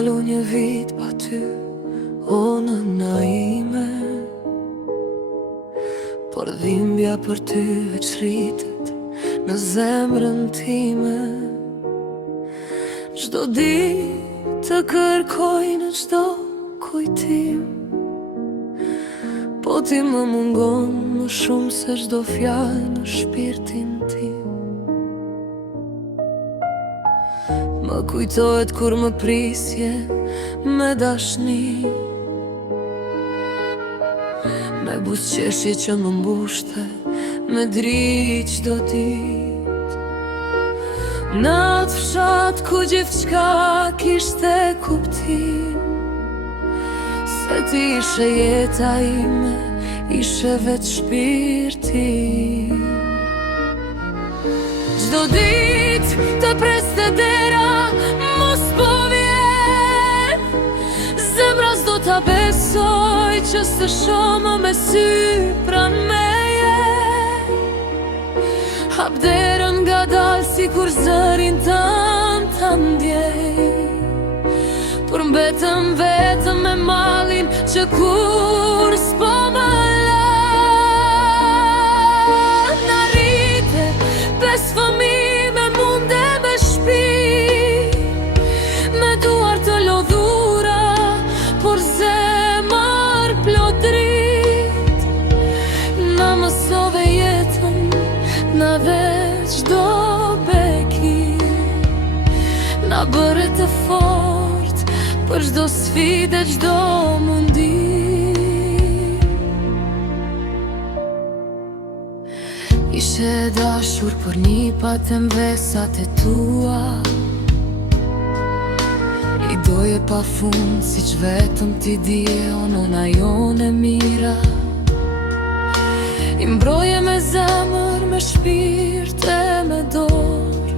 kalu një vit pa ty, o nëna ime, por dhimbja për ty veç rritet në zemrën time. Çdo ditë të kërkoj në çdo kujtim, po ti më mungon më shumë se çdo fjalë në shpirtin tim. Më kujtohet kur më prisje me dashni, me buzëqeshje që më mbushte me dritë çdo ditë. Në atë fshat ku gjithçka kishte kuptim, se ti ishe jeta ime, ishe vetë shpirti. Çdo ditë të preste dera, mos po vjen, zemra s'do ta besoj që së shomë me sy pran meje. Hap derën nga dalë si kur zërin tënë të ndjej, por mbetëm vetëm me malin që kur s'po më lën. Në rrite 5 fëmijë me munde me shpi, me duar të lodhura, por zemër plot drit. Na mësove jetën, na veç do beki, na bëre të fort për çdo sfidë, çdo mundi. Ishe dashur për një patë mbesat e tua, I doje pa fund si që vetëm ti dje, o nona jone mira. I mbroje me zemër, me shpirt e me dorë,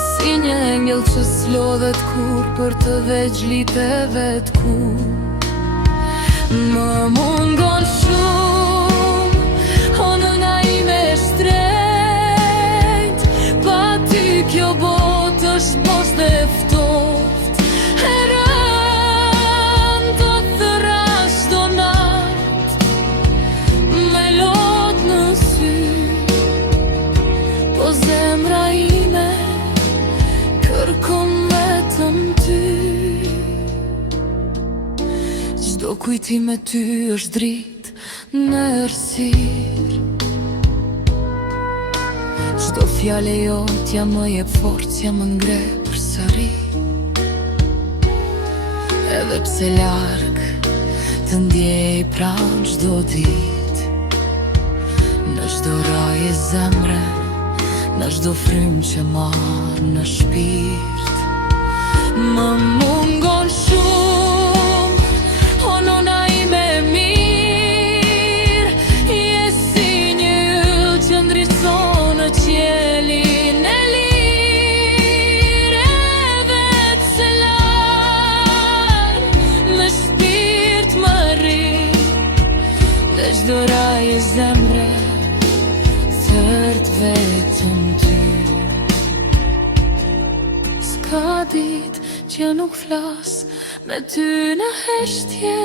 si një engjëll që s'lodhet kur për të veçliteve t'kur. Më mungon shumë, o nëna ime shtrejt, pa ty kjo botë është poshtë e ftoft. Herën do të rash do nat, me lot në sy, po zemra ime kërkon vetëm ty. Çdo kujtim me ty është dritë në errësirë, çdo fjale jotja më jep forcë, më ngre përsëri. Edhe pse larg të ndjej pranë çdo ditë, në çdo raje zemre, në çdo frymë që marr në shpirt. Më mungon shumë, o nona ime mirë, je si një yll që ndriçon në qielin e lirë, edhe pse larg me shpirt më rri, dhe çdo raje zemre thërt vetëm ty. S'ka dit që nuk flas me ty në heshtje,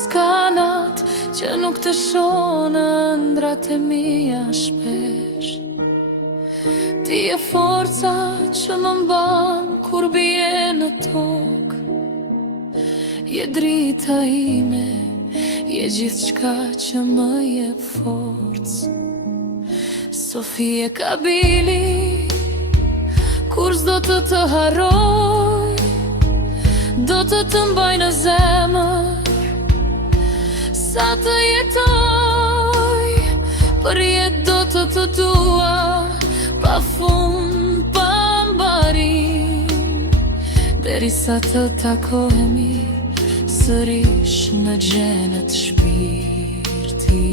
s'ka nat që nuk të shoh në ëndrat e mia shpesh. Ti je forca që më mban kur bie në tokë, je drita ime, je gjithçka që më jep forcë. Sofie Kabili, kur s'do të harroj, do të mbaj në zemër, sa të jetoj, për jetë do të dua, pa fund, pa mbarim, derisa të takohemi sërish në xhenet shpirti.